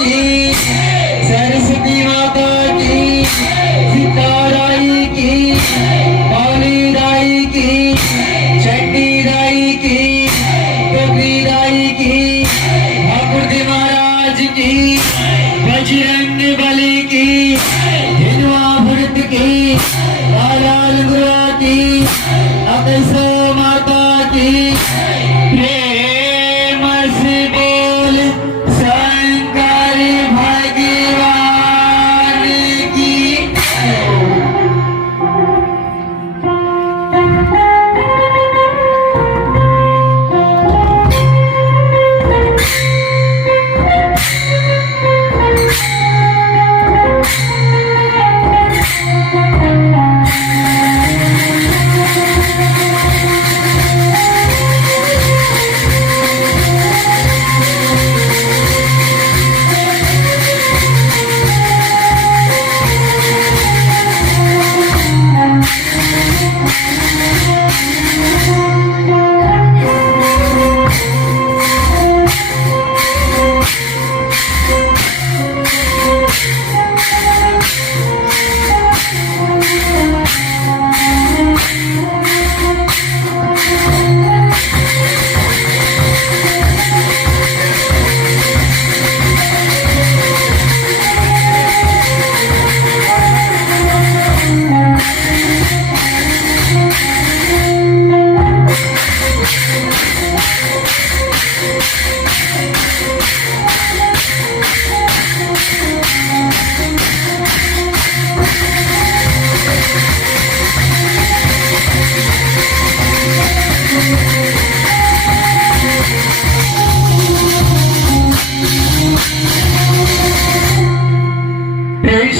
की, सरस्वती माता की, सीताराई की, मौली दाई की, चंडी दाई की, टोकरी दाई की, ठाकुर महाराज की, बजरंग बली की, हिंदुआ भरत की, लाल गुरु की, अकसो माता की, प्रेम से बोल शंकर भगवान की।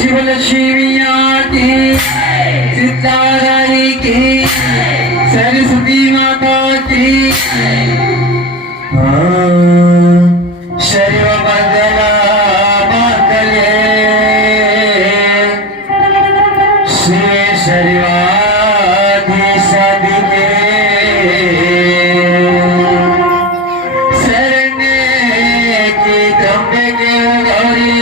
शिवलक्ष्मिया की, सीताराई की, सरस्वती माता की, सर्व बदला बदले श्री सर्वाधि सदिके शरण्य की त्र्यंबके गौरी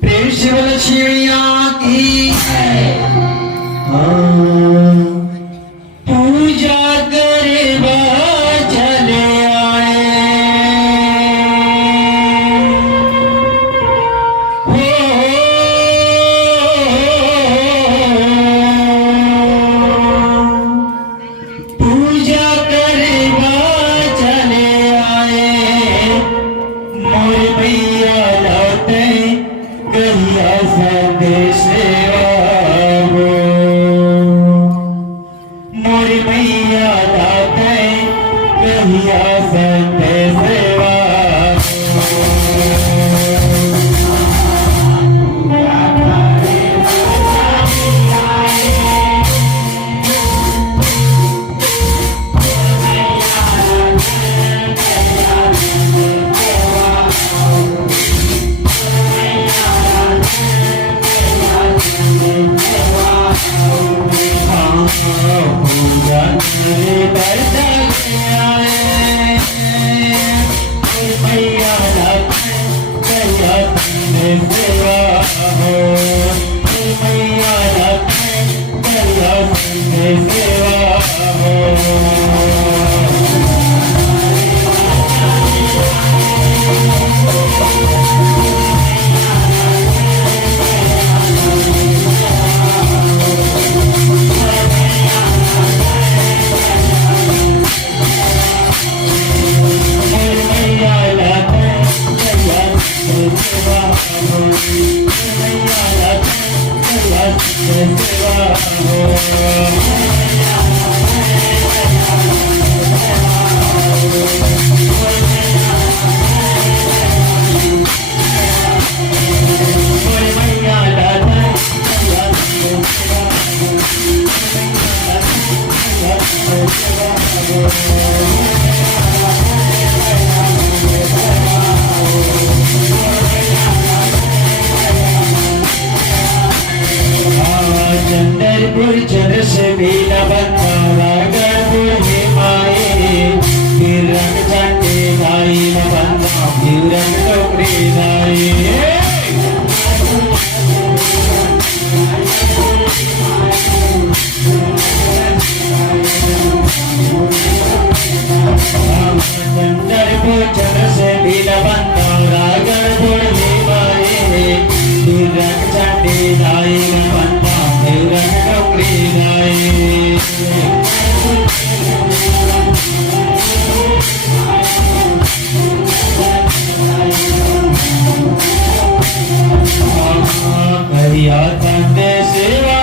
प्रेम शिवलक्ष्मिया की पूजा करवा चले आए पूजा करवा चले आए मोर भैया लौटे गैया संदेश आवो मोर भैया लौटे गैया संदेश आवो सेवा हो मैया करिया संग सेवा हो चंद्रपुर चंद्रशेला बंदापुर हे माये किरण चंडे दाई बंदा किरण टोकरी दाई चंद्रपुर चंद्रशेला बंदापुर हे माये किरण चंडे दाई बंदा करिया संग सेवा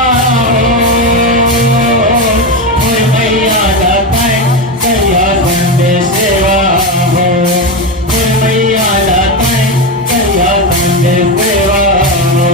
हो मैया करिया संग सेवा हो मैया करिया संग सेवा हो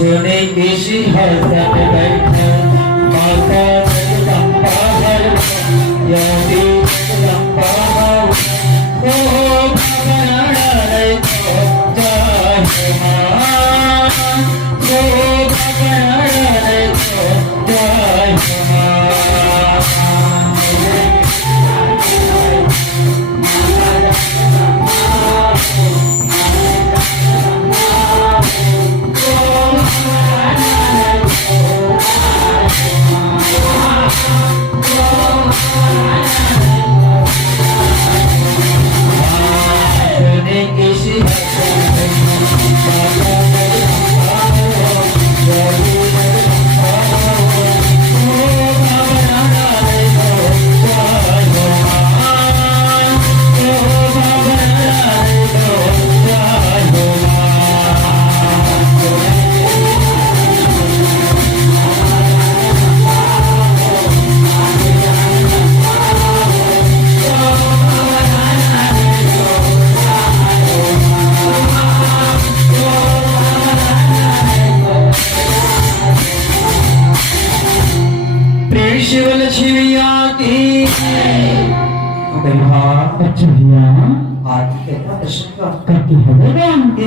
सुने किसी हसत बैठे माता जगदम्बा हर यदि जगदम्बा हर ओ भगवान को जय मां ओ भगवान को जय मां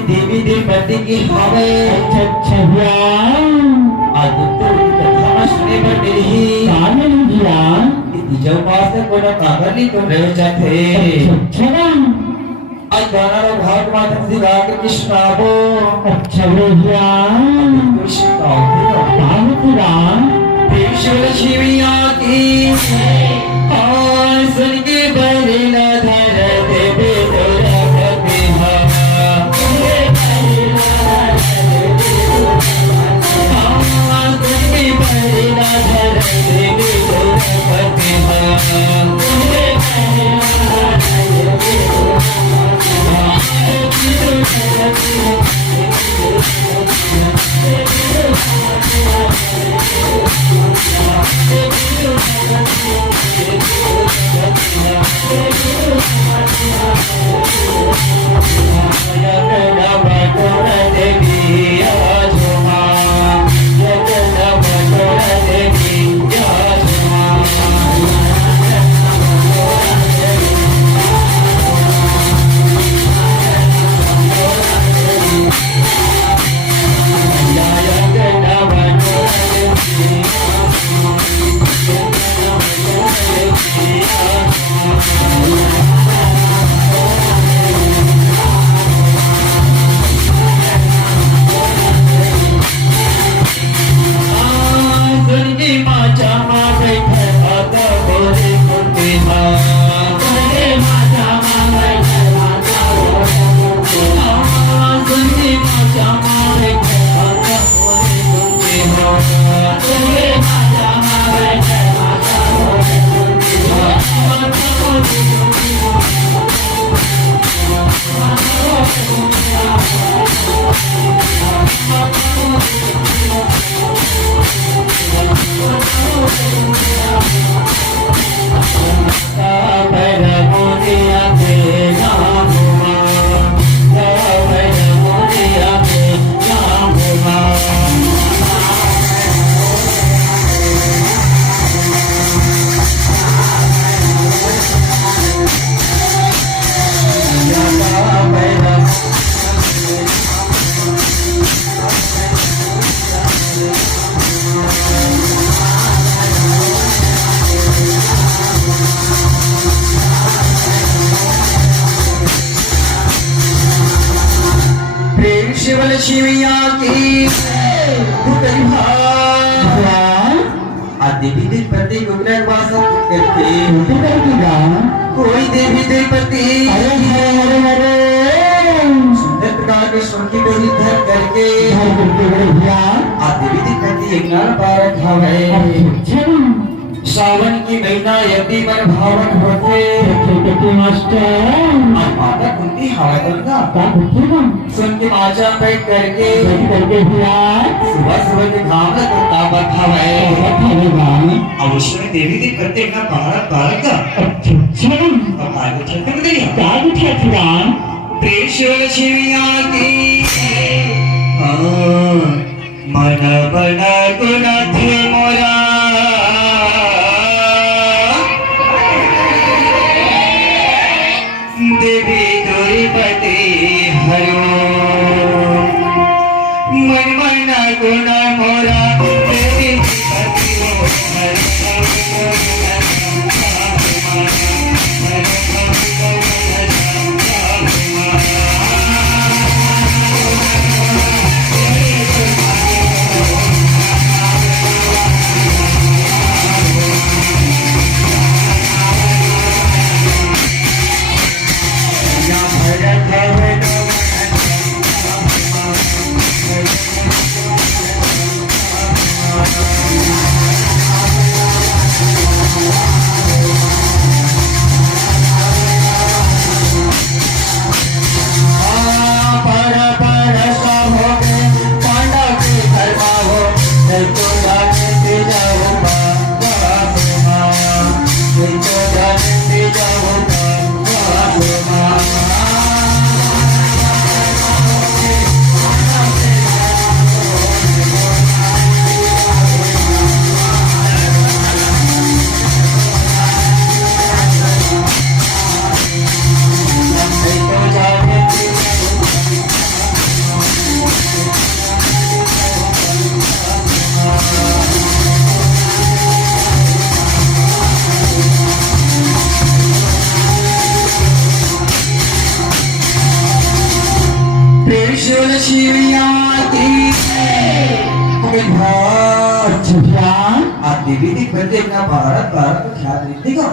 देवी देवपति की हवे अच्छा आदित्य कथा सुने पर मेरी तीजो पास को न कागली तो रह जाते आज गाना रो भाग माता जी गा के कृष्णाबो अच्छा भैया कृष्ण का प्रेम शिव शिविया की सुन के बलिना धर देवे तोरा भक्ति बलिना धर देवे तोरा भक्ति शिविया की देवी देवपति करके कोई देवी देवपति सुंदर प्रकार के स्वर की डोरी धर करके देवी देवपति एक नाल पार खावे सावन की महीना यदि मन भावन होते मास्टर माता कुंती हवा गंगा सुन के माचा बैठ करके सुबह सुबह के घाम तो ताबत हवाए अब उसमें देवी की करते का बारह बारह का अब आगे चलते दिया प्रेम शिव शिविया की मन बन गुण थे मोरा देवी दुर्पति हरो मन मन गुण मोरा देवी दुर्पति देवी प्रत्येक भारत भारत को ख्याल रीति का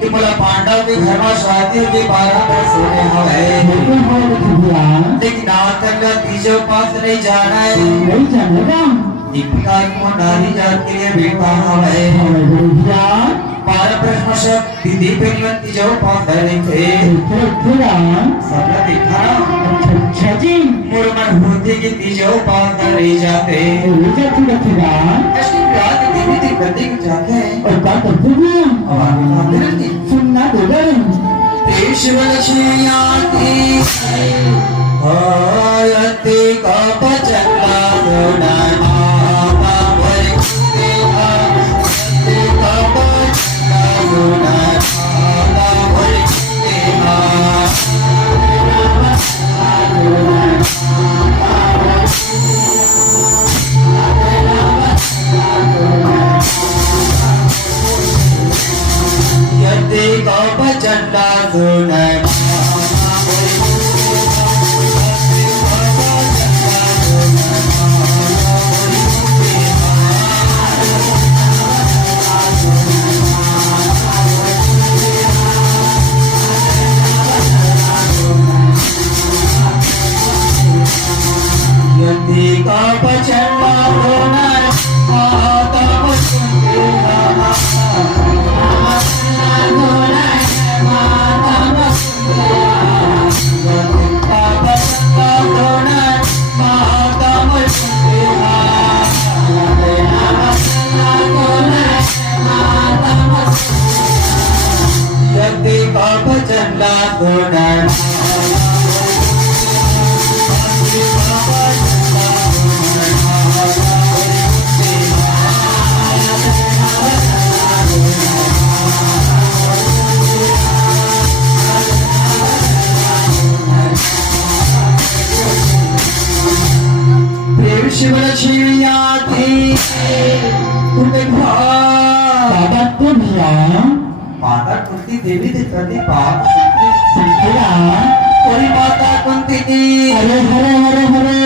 कि बोला पांडव के घर में शादी के 12 वर्ष होने हवे लेकिन आज तक तीजो पास नहीं जाना है दीपिका को नारी जात के लिए बेटा हवे 12 प्रश्न सब दीदी पे तीजो पास नहीं थे सब देखा अच्छा जी मोर मन होते कि तीजो पास नहीं जाते रात देवी के प्रतीक जाते हैं और क्या करते हैं सुनना देशवलक्ष्मी आयते का बचला सोना माता भरते आयते का बचला सोना माता भरते यते का बचला सोना माता कुंती देवी के प्रति पाप कोई माता कुंती की हरे हरे हरे हरे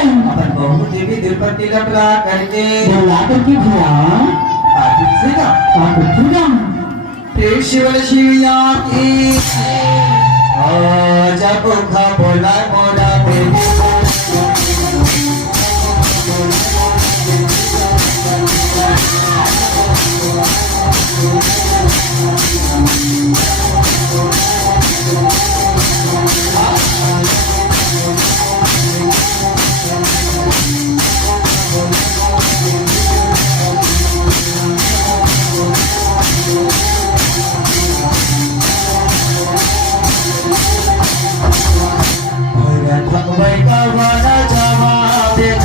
अपन बहु देवी द्रौपदी लपला करके बोला करके भैया शिवल शिविया की जब खा बोला मोरा देवी भगवान का वादा जमा दे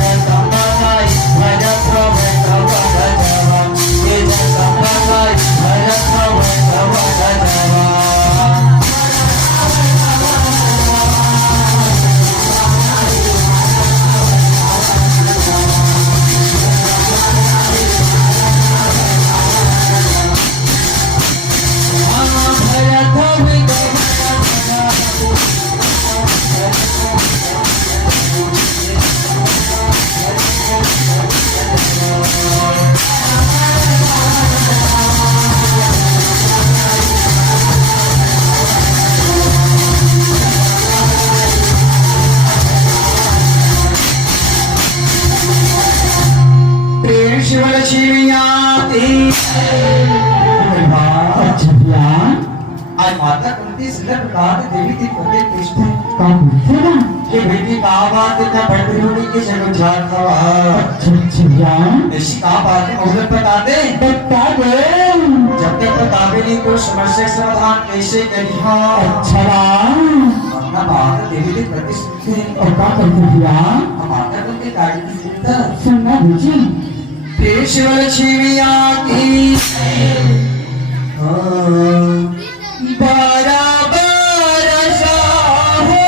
की अच्छा भैया आज माता कुंती सुंदर प्रकार देवी की पति कृष्ण का पूछेगा ये बेटी का बात इतना बड़ी होगी कि चलो झाड़ खवा अच्छा भैया ऐसी का बात है मुझे बता दे बता दे जब तक बतावे नहीं तो समस्या का समाधान कैसे करी हाँ अच्छा अपना बात देवी के प्रति सुनते और का करते भैया माता कुंती गाड़ी की सुनता सुनना बुझी पेशवर छिविया की बारा बरसा हो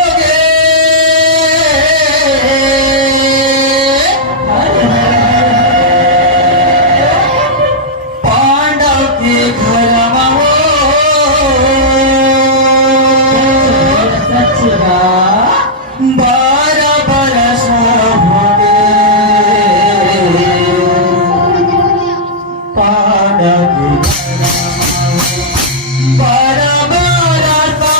पांडव के घर बारा बरसा हो पांडव बारा बरसा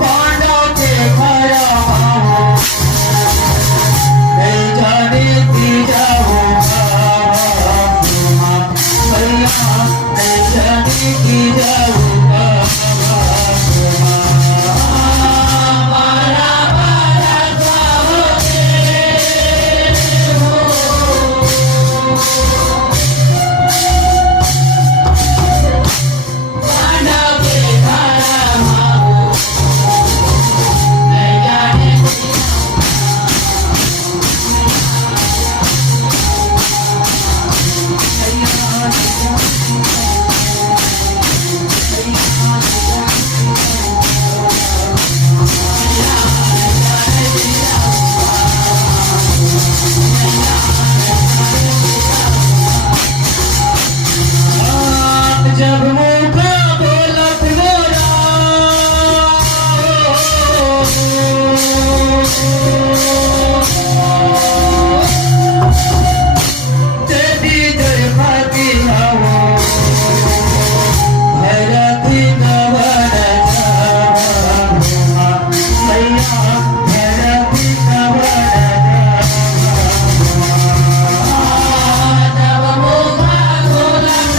पांडव के घर जाने की जाऊंगा जाने की जाऊंगा जब मुखा बोलत मोरा तेरी जय भाती हवो भरती नवन जावा मैया भरती नवन जब मुखा बोलत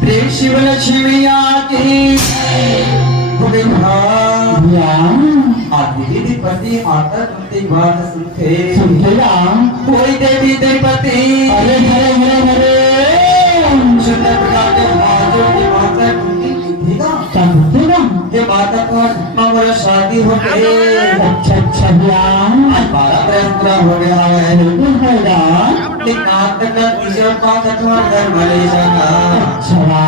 प्रेम शिव लक्ष्मिया की आदि पति माता कुंती बात सुनते सुनतेगा कोई देवी देवपति अरे हरे हरे हरे सुंदर प्रकार के महादेव की माता कुंती बुद्धिगा का पूछेगा ये माता को हमारा शादी हो गई अच्छा भैया आज 12 बरस पूरा हो गया है बिल्कुल होगा लेकिन आज तक किसी और बात तुम्हारे घर भले जाना अच्छा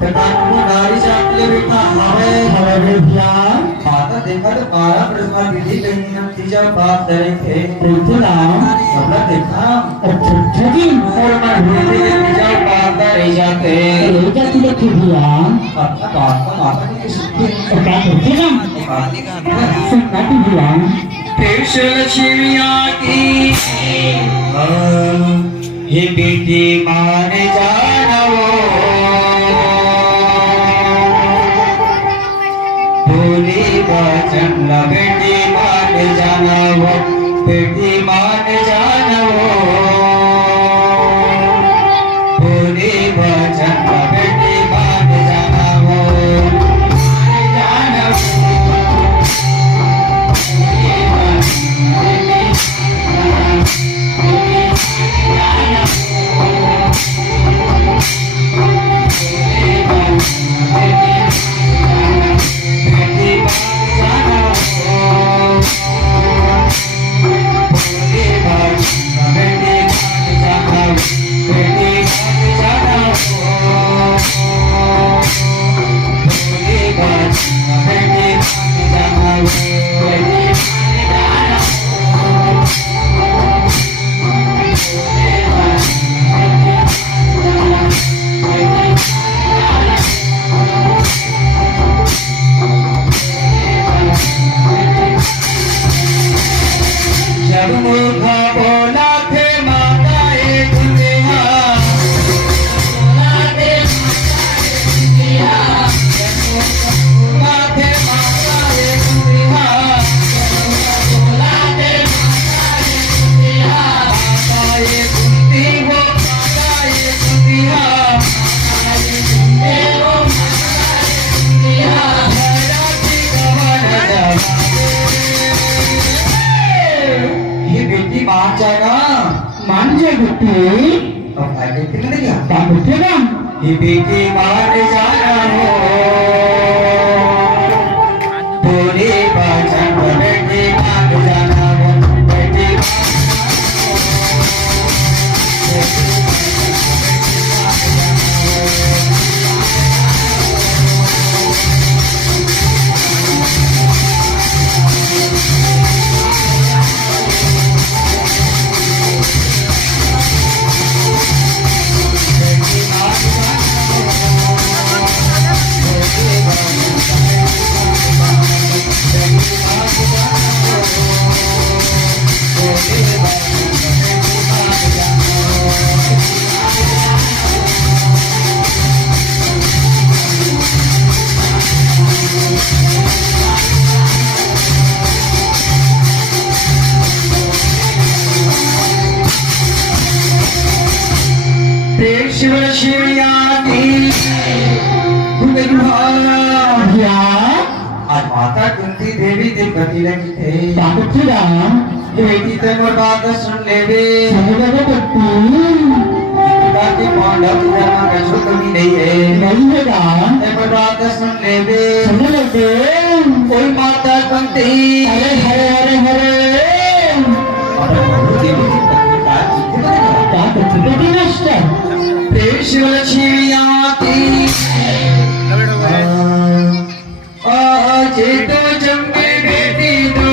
प्रकार को नारी जात ले बैठा हवे हरे भैया माता देखा तो 12 बरस में विधि कहीं हम तीजा बात करे थे पूछेगा सबने देखा अच्छा जी और मन विधि के तीजा बात रह जाते ये क्या तुझे भैया अपना बात को माता की सुनते और का पूछेगा सुनना भैया पेश लक्ष्मिया की ये बेटी मान जानो बोली वचन बेटी मान जानो बेटी मान जानो बोली वचन बेटी मान जानो जानो अब आगे कितने दिया काम उठेगा ये बेटी मान जाना हो बोले बचन बेटी मान जाना हो बेटी शिव शिवयाती आज माता कुंती देवी दे प्रति लगी थे बेटी तमोर बात सुन लेवे ताकि पांडव धर्म का जो कमी नहीं है तमोर बात सुन लेवे कोई माता कुंती हरे हरे हरे हरे देवी दे प्रति नष्ट शिव शिवयाती आज तो जम्मे बेटी दो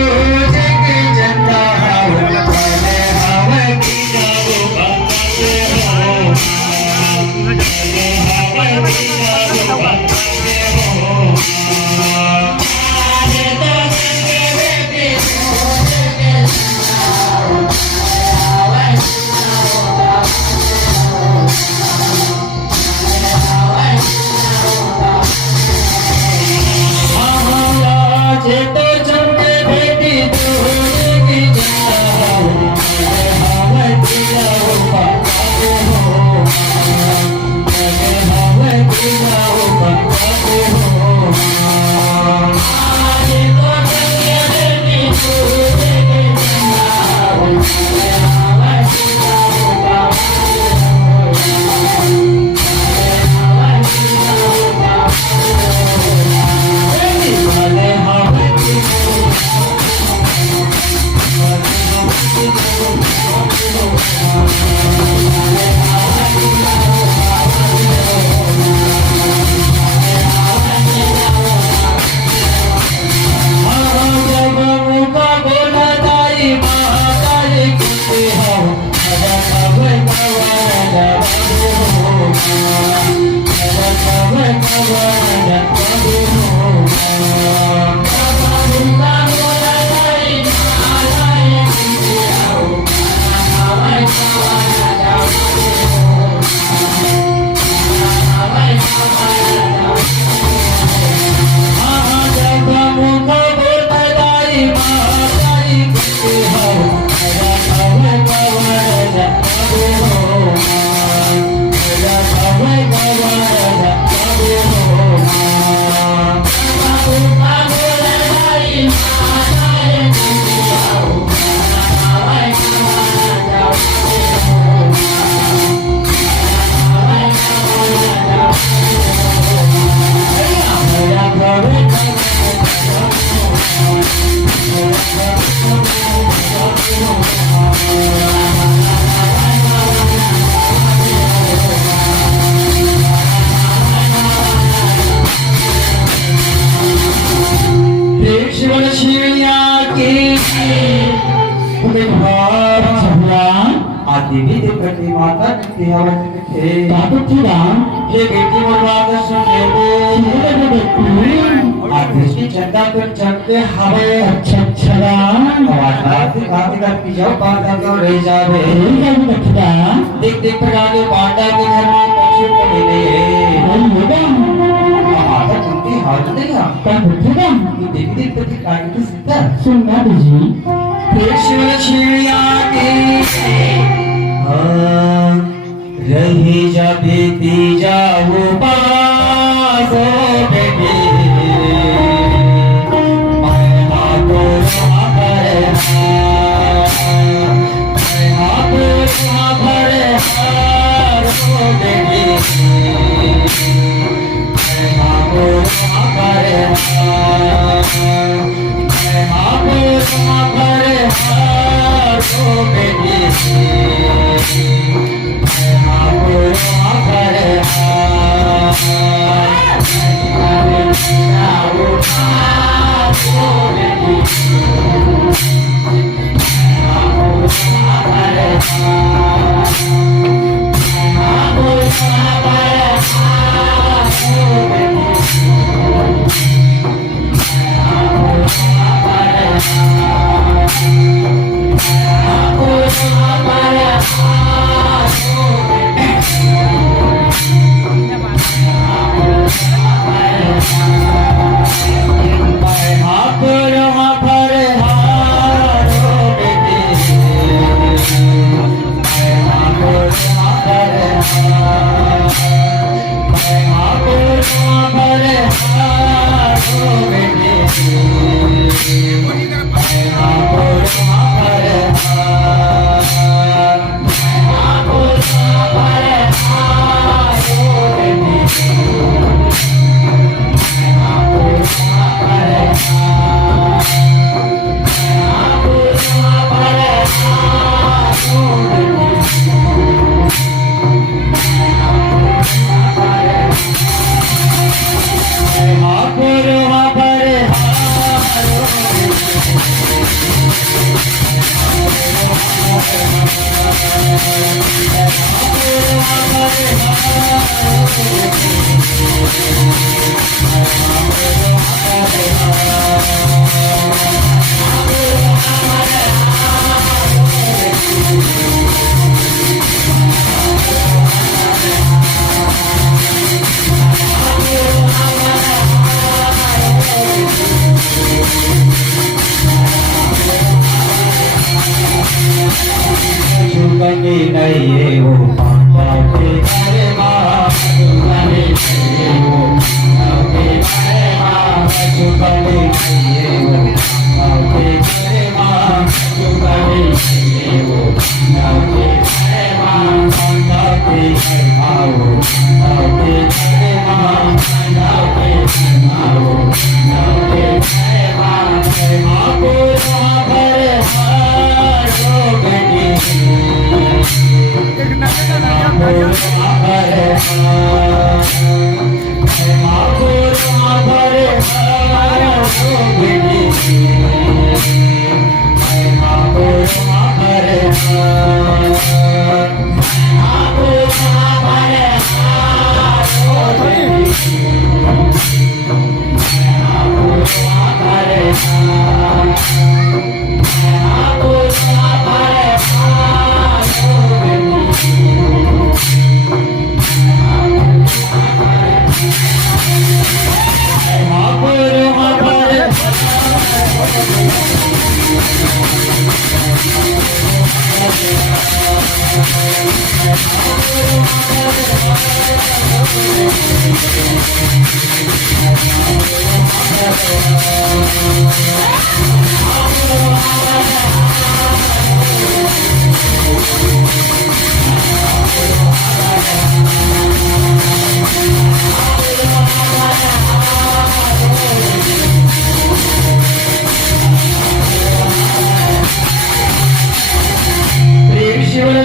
जग जनता हवे हवे की जाओ बंदे हो हवे की जाओ बंदे हो आज तो जम्मे बेटी दो जग जनता हवे जे तो जम्मे बेटी दूर की जनता हवे की जाओ बंदे हो हवे की जाओ बंदे हो आज तो जम्मे बेटी दूर की जनता हवे की जाओ देवी दे प्रति माता की आवश्यक थे ये बेटी बर्बाद सुन ले आज दृष्टि चंदा पर चलते हवे अच्छा आवाज का पीछे बाधा तो रह जावे देख देख कर आगे पांडा के घर में पशु को मिले माता कुंती हाल देगा ये देवी दे प्रति कार्य की सिद्धा सुनना दीजिए शिव शिवया के रही जा बीती जाओ पास बेटी मैं तो भरे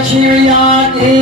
शिवयाते